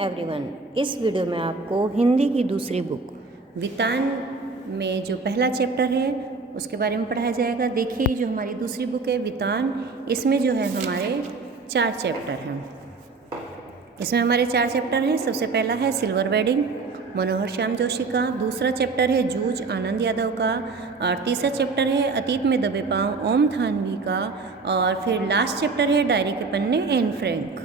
Everyone. इस video में आपको हिंदी की दूसरी बुक वितान में जो पहला चैप्टर है उसके बारे में पढ़ाया जाएगा। देखिए, जो हमारी दूसरी बुक है वितान, इसमें जो है हमारे 4 चैप्टर हैं। इसमें हमारे 4 चैप्टर हैं। सबसे पहला है सिल्वर वेडिंग, मनोहर श्याम जोशी का। दूसरा चैप्टर है जूझ, आनंद यादव का। और तीसरा चैप्टर है अतीत में दबे पांव, ओम थानवी का। और फिर लास्ट चैप्टर है डायरी के पन्ने, एन फ्रैंक,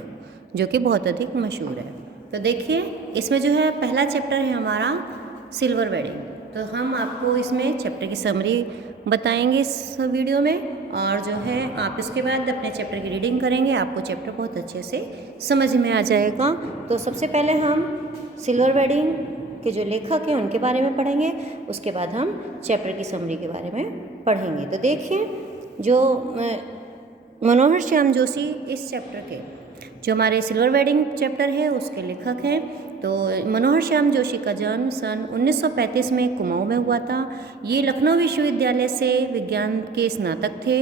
जो कि बहुत अधिक मशहूर है। तो देखिए, इसमें जो है पहला चैप्टर है हमारा सिल्वर वेडिंग। तो हम आपको इसमें चैप्टर की समरी बताएंगे इस वीडियो में, और जो है आप इसके बाद अपने चैप्टर की रीडिंग करेंगे, आपको चैप्टर बहुत अच्छे से समझ में आ जाएगा। तो सबसे पहले हम सिल्वर वेडिंग के जो लेखक हैं उनके बारे में पढ़ेंगे, उसके बाद हम चैप्टर की समरी के बारे में पढ़ेंगे। तो देखिए, जो मनोहर श्याम जोशी इस चैप्टर के, जो हमारे सिल्वर वेडिंग चैप्टर है उसके लेखक हैं। तो मनोहर श्याम जोशी का जन्म सन 1935 में कुमाऊं में हुआ था। ये लखनऊ विश्वविद्यालय से विज्ञान के स्नातक थे।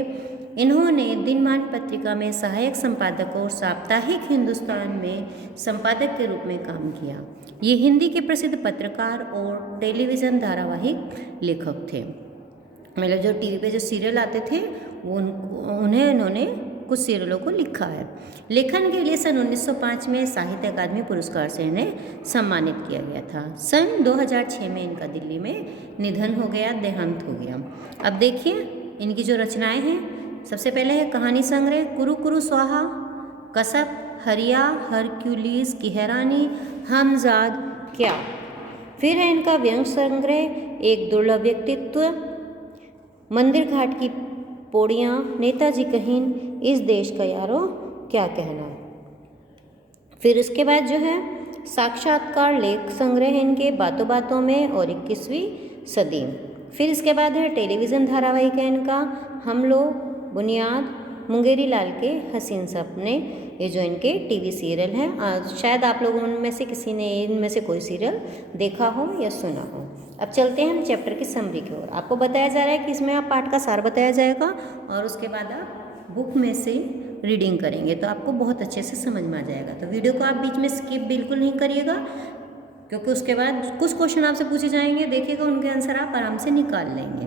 इन्होंने दिनमान पत्रिका में सहायक संपादक और साप्ताहिक हिंदुस्तान में संपादक के रूप में काम किया। ये हिंदी के प्रसिद्ध पत्रकार और टेलीविज़न धारावाहिक लेखक थे। मतलब जो टीवी पे जो सीरियल आते थे वो उन्हें इन्होंने कुछ सीरियलों को लिखा है। लेखन के लिए सन 1905 में साहित्य अकादमी पुरस्कार से इन्हें सम्मानित किया गया था। सन 2006 में इनका दिल्ली में निधन हो गया, देहांत हो गया। अब देखिए इनकी जो रचनाएं हैं, सबसे पहले है कहानी संग्रह कुरु कुरु स्वाहा, कसब, हरिया, हरक्यूलिस, किहरानी, हमजाद, क्या। फिर है इनका व्यंग संग्रह एक दुर्लभ व्यक्तित्व, मंदिर घाट की पौड़ियाँ, नेताजी कहीन, इस देश का यारो क्या कहना। फिर उसके बाद जो है साक्षात्कार लेख संग्रह इनके बातों बातों में और 21वीं सदी। फिर इसके बाद है टेलीविज़न धारावाहिक है इनका हम लोग, बुनियाद, मुंगेरी लाल के हसीन सपने। ये जो इनके टीवी सीरियल हैं, शायद आप लोगों में से किसी ने इनमें से कोई सीरियल देखा हो या सुना हो। अब चलते हैं हम चैप्टर की समरी की ओर। आपको बताया जा रहा है कि इसमें आप पाठ का सार बताया जाएगा और उसके बाद आप बुक में से रीडिंग करेंगे, तो आपको बहुत अच्छे से समझ में आ जाएगा। तो वीडियो को आप बीच में स्किप बिल्कुल नहीं करिएगा, क्योंकि उसके बाद कुछ क्वेश्चन आपसे पूछे जाएंगे, देखिएगा उनके आंसर आप आराम से निकाल लेंगे।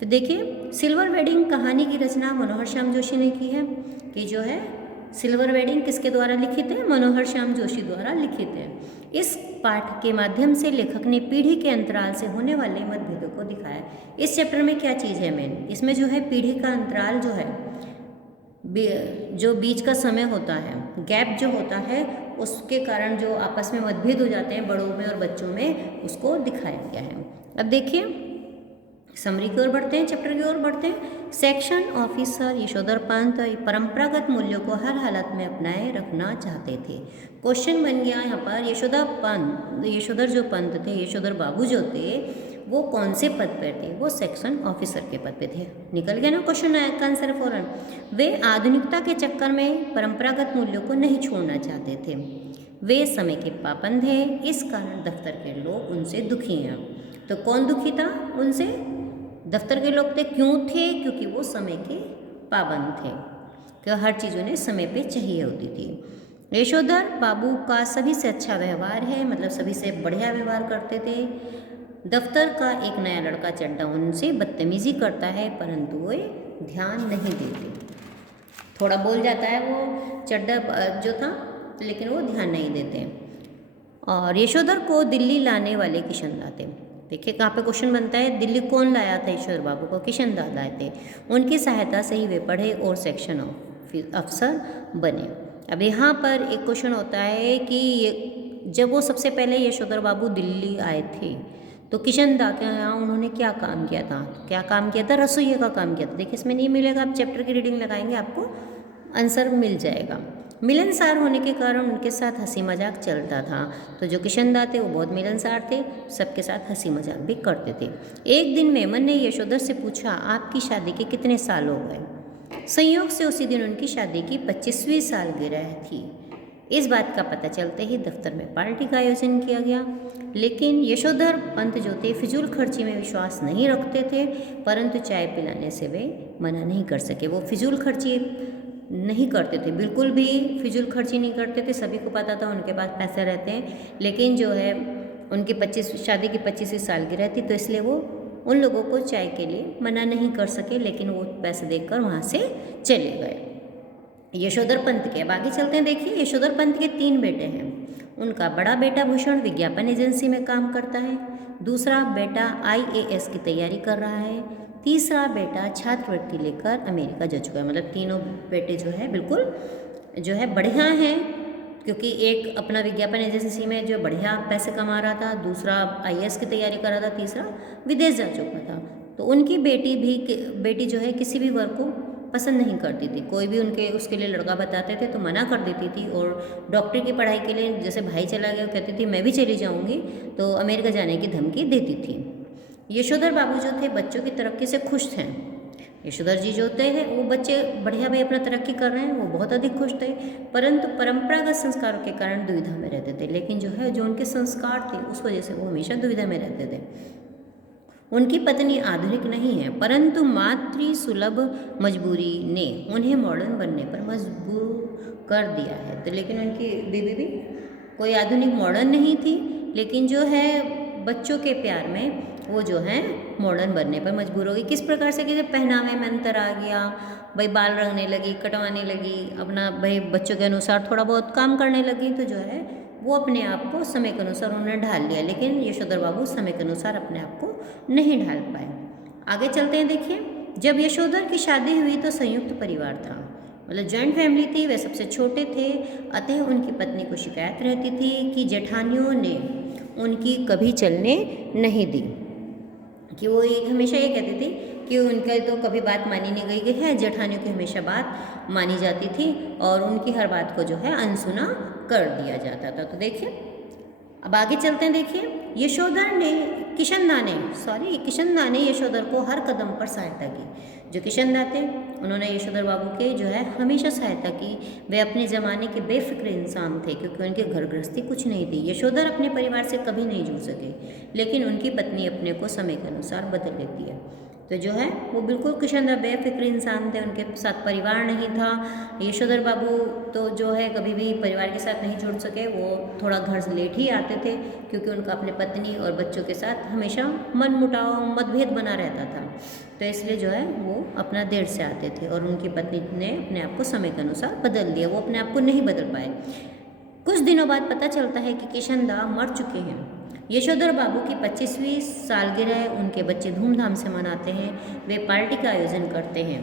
तो देखिए, सिल्वर वेडिंग कहानी की रचना मनोहर श्याम जोशी ने की है। कि जो है सिल्वर वेडिंग किसके द्वारा लिखित है? मनोहर श्याम जोशी द्वारा लिखित है। इस पाठ के माध्यम से लेखक ने पीढ़ी के अंतराल से होने वाले मतभेदों को दिखाया। इस चैप्टर में क्या चीज़ है मेन? इसमें जो है पीढ़ी का अंतराल जो है, जो बीच का समय होता है, गैप जो होता है, उसके कारण जो आपस में मतभेद हो जाते हैं बड़ों में और बच्चों में, उसको दिखाया गया है। अब देखिए समरी की ओर बढ़ते हैं, चैप्टर की ओर बढ़ते हैं। सेक्शन ऑफिसर यशोधर पंत परंपरागत मूल्यों को हर हालत में अपनाए रखना चाहते थे। क्वेश्चन बन गया यहाँ पर, यशोधर जो पंत थे, यशोधर बाबू जो थे, वो कौन से पद पर थे? वो सेक्शन ऑफिसर के पद पे थे। निकल गया ना क्वेश्चन का आंसर फौरन। वे आधुनिकता के चक्कर में परंपरागत मूल्यों को नहीं छोड़ना चाहते थे। वे समय के पाबंद हैं, इस कारण दफ्तर के लोग उनसे दुखी हैं। तो कौन दुखी था उनसे? दफ्तर के लोग थे। क्यों थे? क्योंकि वो समय के पाबंद थे, कि हर चीज़ उन्हें समय पे चाहिए होती थी। यशोधर बाबू का सभी से अच्छा व्यवहार है, मतलब सभी से बढ़िया व्यवहार करते थे। दफ्तर का एक नया लड़का चड्डा उनसे बदतमीजी करता है, परंतु वे ध्यान नहीं देते। थोड़ा बोल जाता है वो चड्डा जो था, लेकिन वो ध्यान नहीं देते। और यशोधर को दिल्ली लाने वाले किशन दास थे। देखिए कहाँ पे क्वेश्चन बनता है, दिल्ली कौन लाया था यशोधर बाबू को? किशन दास लाए थे। उनकी सहायता से ही वे पढ़े और सेक्शन अफसर बने। अब यहाँ पर एक क्वेश्चन होता है कि जब वो सबसे पहले यशोधर बाबू दिल्ली आए थे, तो किशन दास के यहाँ उन्होंने क्या काम किया था? क्या काम किया था? रसोइये का काम किया था। देखिए इसमें नहीं मिलेगा, आप चैप्टर की रीडिंग लगाएंगे आपको आंसर मिल जाएगा। मिलनसार होने के कारण उनके साथ हंसी मजाक चलता था। तो जो किशन दास थे वो बहुत मिलनसार थे, सबके साथ हंसी मजाक भी करते थे। एक दिन मेमन ने यशोधर से पूछा, आपकी शादी के कितने साल हो गए? संयोग से उसी दिन उनकी शादी की 25वीं सालगिरह थी। इस बात का पता चलते ही दफ्तर में पार्टी का आयोजन किया गया। लेकिन यशोधर पंत जो थे फिजूल खर्ची में विश्वास नहीं रखते थे, परंतु चाय पिलाने से वे मना नहीं कर सके। वो फिजूल खर्ची नहीं करते थे, बिल्कुल भी फिजूल खर्ची नहीं करते थे। सभी को पता था उनके पास पैसे रहते हैं, लेकिन जो है उनकी शादी की 25वीं सालगिरह थी, तो इसलिए वो उन लोगों को चाय के लिए मना नहीं कर सके, लेकिन वो पैसे देकर वहाँ से चले गए। यशोधर पंत के अब आगे चलते हैं। देखिए, यशोधर पंत के 3 बेटे हैं। उनका बड़ा बेटा भूषण विज्ञापन एजेंसी में काम करता है, दूसरा बेटा IAS की तैयारी कर रहा है, तीसरा बेटा छात्रवृत्ति लेकर अमेरिका जा चुका है। मतलब तीनों बेटे जो है बिल्कुल जो है बढ़िया हैं, क्योंकि एक अपना विज्ञापन एजेंसी में जो बढ़िया पैसे कमा रहा था, दूसरा IAS की तैयारी कर रहा था, तीसरा विदेश जा चुका था। तो उनकी बेटी जो है किसी भी वर्ग को पसंद नहीं करती थी। कोई भी उसके लिए लड़का बताते थे तो मना कर देती थी, और डॉक्टरी की पढ़ाई के लिए जैसे भाई चला गया, कहती थी मैं भी चली जाऊंगी, तो अमेरिका जाने की धमकी देती थी। यशोधर बाबू जो थे बच्चों की तरक्की से खुश थे। यशोधर जी जो होते हैं वो बच्चे बढ़िया भाई अपना तरक्की कर रहे हैं, वो बहुत अधिक खुश थे, परंतु परंपरागत संस्कारों के कारण दुविधा में रहते थे। लेकिन जो उनके संस्कार थे उस वजह से वो हमेशा दुविधा में रहते थे। उनकी पत्नी आधुनिक नहीं है, परंतु मातृ सुलभ मजबूरी ने उन्हें मॉडर्न बनने पर मजबूर कर दिया है। तो लेकिन उनकी बीवी भी कोई आधुनिक मॉडर्न नहीं थी, लेकिन जो है बच्चों के प्यार में वो जो है मॉडर्न बनने पर मजबूर हो गई। किस प्रकार से कि पहनावे में अंतर आ गया, भाई बाल रंगने लगी, कटवाने लगी, अपना भाई बच्चों के अनुसार थोड़ा बहुत काम करने लगी, तो जो है वो अपने आप को समय के अनुसार उन्होंने ढाल लिया। लेकिन यशोधर बाबू समय के अनुसार अपने आप को नहीं ढाल पाए। आगे चलते हैं। देखिए, जब यशोधर की शादी हुई तो संयुक्त परिवार था, मतलब जॉइंट फैमिली थी, वे सबसे छोटे थे। अतः उनकी पत्नी को शिकायत रहती थी कि जेठानियों ने उनकी कभी चलने नहीं दी, कि वो हमेशा ये कहती थी कि उनका तो कभी बात मानी नहीं गई है, जेठानियों की हमेशा बात मानी जाती थी और उनकी हर बात को जो है अनसुना कर दिया जाता था। तो देखिए, अब आगे चलते हैं। देखिए, किशनदा ने यशोधर को हर कदम पर सहायता की। जो किशनदा थे उन्होंने यशोधर बाबू के जो है हमेशा सहायता की। वे अपने ज़माने के बेफिक्र इंसान थे, क्योंकि उनके घर गृहस्थी कुछ नहीं थी। यशोधर अपने परिवार से कभी नहीं जुड़ सके, लेकिन उनकी पत्नी अपने को समय के अनुसार बदल लेती है। तो जो है वो बिल्कुल किशनदा बेफिक्र इंसान थे, उनके साथ परिवार नहीं था। यशोधर बाबू तो जो है कभी भी परिवार के साथ नहीं जुड़ सके, वो थोड़ा घर से लेट ही आते थे, क्योंकि उनका अपने पत्नी और बच्चों के साथ हमेशा मनमुटाव मतभेद बना रहता था। तो इसलिए जो है वो अपना देर से आते थे, और उनकी पत्नी ने अपने आप को समय के अनुसार बदल दिया, वो अपने आप को नहीं बदल पाए। कुछ दिनों बाद पता चलता है कि किशनदा मर चुके हैं। यशोधर बाबू की 25वीं सालगिरह उनके बच्चे धूमधाम से मनाते हैं। वे पार्टी का आयोजन करते हैं।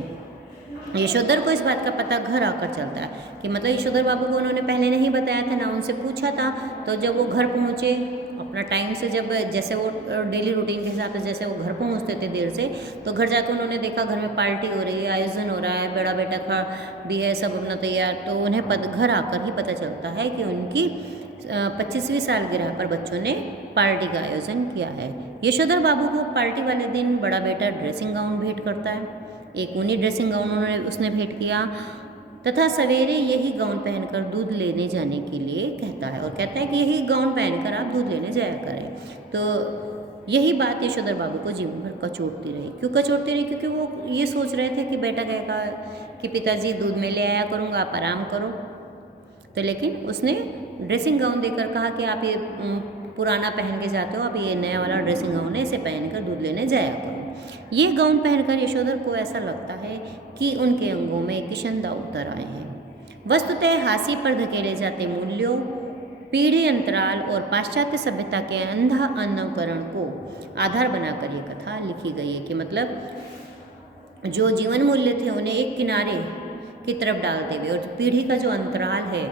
यशोधर को इस बात का पता घर आकर चलता है कि मतलब यशोधर बाबू को उन्होंने पहले नहीं बताया था, ना उनसे पूछा था। तो जब वो घर पहुँचे अपना टाइम से, जब जैसे वो डेली रूटीन के हिसाब से जैसे वो घर पहुँचते थे देर से, तो घर जाकर उन्होंने देखा घर में पार्टी हो रही है, आयोजन हो रहा है, बड़ा बेटा का भी है, सब अपना तैयार। तो उन्हें घर आकर ही पता चलता है कि उनकी 25वीं सालगिरह पर बच्चों ने पार्टी का आयोजन किया है। यशोधर बाबू को पार्टी वाले दिन बड़ा बेटा ड्रेसिंग गाउन भेंट करता है। एक ऊनी ड्रेसिंग गाउन उसने भेंट किया तथा सवेरे यही गाउन पहनकर दूध लेने जाने के लिए कहता है, और कहता है कि यही गाउन पहनकर आप दूध लेने जाया करें। तो यही बात यशोधर बाबू को जीवन भर कचोटती रही। क्यों कचोटती रही? क्योंकि वो ये सोच रहे थे कि बेटा कहेगा कि पिताजी दूध में ले आया करूँगा, आप आराम करो। तो लेकिन उसने ड्रेसिंग गाउन देकर कहा कि आप ये पुराना पहन के जाते हो, आप ये नया वाला ड्रेसिंग गाउन है, इसे पहनकर दूध लेने जाया करो। ये गाउन पहनकर यशोधर को ऐसा लगता है कि उनके अंगों में किशनदा उतर आए हैं। वस्तुतः हांसी पर धकेले जाते मूल्यों, पीढ़ी अंतराल और पाश्चात्य सभ्यता के अंधा अनुकरण को आधार बनाकर ये कथा लिखी गई है। कि मतलब जो जीवन मूल्य थे उन्हें एक किनारे की तरफ डालते हुए, और पीढ़ी का जो अंतराल है,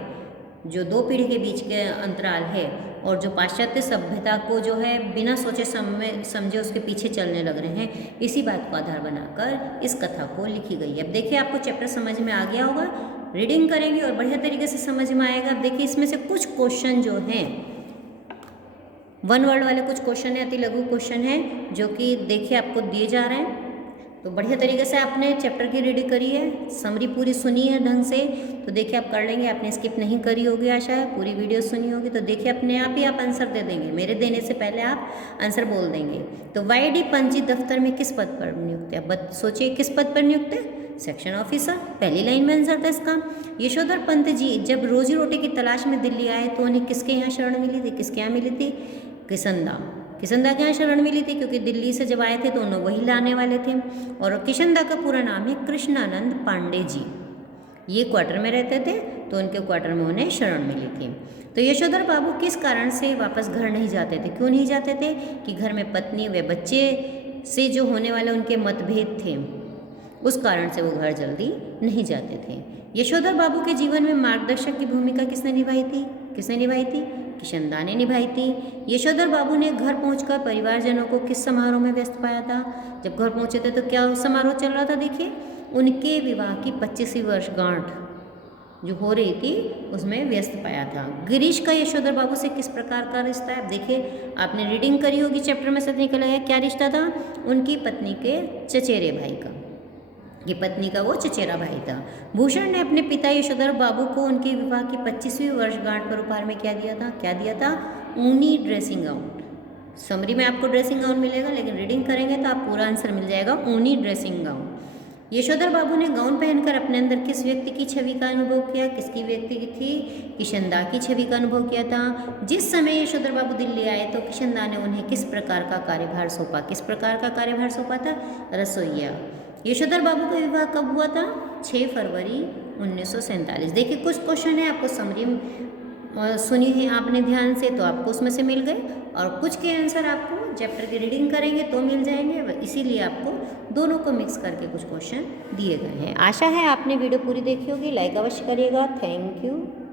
जो 2 पीढ़ी के बीच के अंतराल है, और जो पाश्चात्य सभ्यता को जो है बिना सोचे समझे उसके पीछे चलने लग रहे हैं, इसी बात को आधार बनाकर इस कथा को लिखी गई है। अब देखिए, आपको चैप्टर समझ में आ गया होगा, रीडिंग करेंगे और बढ़िया तरीके से समझ में आएगा। अब देखिए, इसमें से कुछ क्वेश्चन जो हैं 1 वर्ड वाले कुछ क्वेश्चन है, अति लघु क्वेश्चन है, जो कि देखिए आपको दिए जा रहे हैं। तो बढ़िया तरीके से आपने चैप्टर की रीडिंग करी है, समरी पूरी सुनी है ढंग से, तो देखिए आप कर लेंगे। आपने स्किप नहीं करी होगी, आशा है पूरी वीडियो सुनी होगी। तो देखिए अपने आप ही आप आंसर दे देंगे, मेरे देने से पहले आप आंसर बोल देंगे। तो YD पंजी दफ्तर में किस पद पर नियुक्त है? सोचिए किस पद पर नियुक्त है? Section officer. पहली लाइन में आंसर था इसका। यशोधर पंत जी जब रोजी रोटी की तलाश में दिल्ली आए तो उन्हें किसके यहाँ शरण मिली थी? किसके यहाँ मिली थी? किशनदा। किशनदा के यहाँ शरण मिली थी, क्योंकि दिल्ली से जब आए थे तो उन्हें वही लाने वाले थे। और किशनदा का पूरा नाम है कृष्णानंद पांडे जी। ये क्वार्टर में रहते थे, तो उनके क्वार्टर में उन्हें शरण मिली थी। तो यशोधर बाबू किस कारण से वापस घर नहीं जाते थे? क्यों नहीं जाते थे? कि घर में पत्नी व बच्चे से जो होने वाले उनके मतभेद थे, उस कारण से वो घर जल्दी नहीं जाते थे। यशोधर बाबू के जीवन में मार्गदर्शक की भूमिका किसने निभाई थी? किसने निभाई थी? किशनदा ने निभाई थी। यशोधर बाबू ने घर पहुंचकर परिवारजनों को किस समारोह में व्यस्त पाया था? जब घर पहुंचे थे तो क्या समारोह चल रहा था? देखिए, उनके विवाह की 25वीं वर्षगांठ जो हो रही थी उसमें व्यस्त पाया था। गिरीश का यशोधर बाबू से किस प्रकार का रिश्ता है? देखिए, आपने रीडिंग करी होगी, चैप्टर में से निकल आया क्या रिश्ता था? उनकी पत्नी के चचेरे भाई का, ये पत्नी का वो चचेरा भाई था। भूषण ने अपने पिता यशोधर बाबू को उनके विवाह की 25वीं वर्षगांठ पर उपहार में क्या दिया था? क्या दिया था? ऊनी ड्रेसिंग गाउन। समरी में आपको ड्रेसिंग गाउन मिलेगा, लेकिन रीडिंग करेंगे तो आप पूरा आंसर मिल जाएगा, ऊनी ड्रेसिंग गाउन। यशोधर बाबू ने गाउन पहनकर अपने अंदर किस व्यक्ति की छवि का अनुभव किया? किसकी व्यक्ति की थी? किशनदा की छवि का अनुभव किया था। जिस समय यशोधर बाबू दिल्ली आए तो किशनदा ने उन्हें किस प्रकार का कार्यभार सौंपा? किस प्रकार का कार्यभार सौंपा था? रसोइया। यशोधर बाबू का विवाह कब हुआ था? 6 फरवरी 1947। देखिए, कुछ क्वेश्चन है आपको समरी सुनी है आपने ध्यान से, तो आपको उसमें से मिल गए, और कुछ के आंसर आपको चैप्टर की रीडिंग करेंगे तो मिल जाएंगे। इसीलिए आपको दोनों को मिक्स करके कुछ क्वेश्चन दिए गए हैं। आशा है आपने वीडियो पूरी देखी होगी। लाइक अवश्य करिएगा। Thank you.